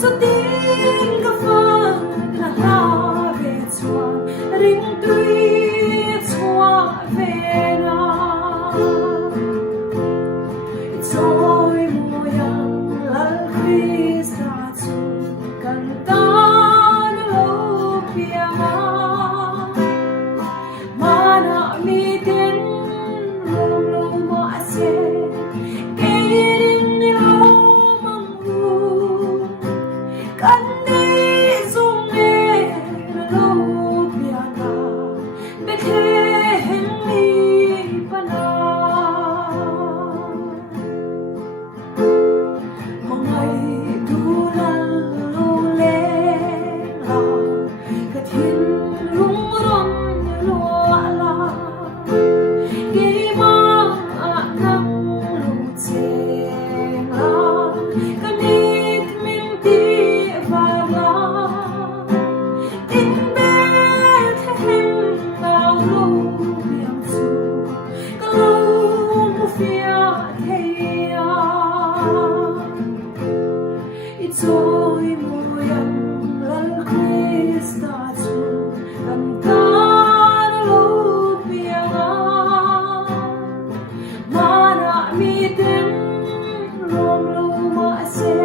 so tin ka fa na ha ve chwa ring tui chwa ve na trôi mùa yang lal Krista chu kan ta na lo pianga mana mi tin long lo ma se ke ni lo mang u kan ni zung ne na lo pianga be the mi pana Trôi mùa yang lal Krista chu kan ta na lo pianga mana mi tin rom lo ma se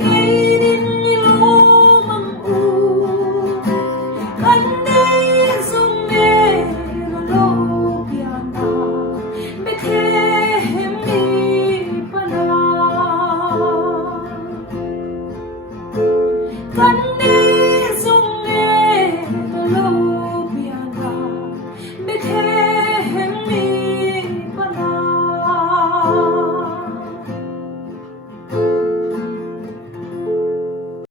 ke din ni lo mang u kan nei sung ne na lo pianga be the mi pana.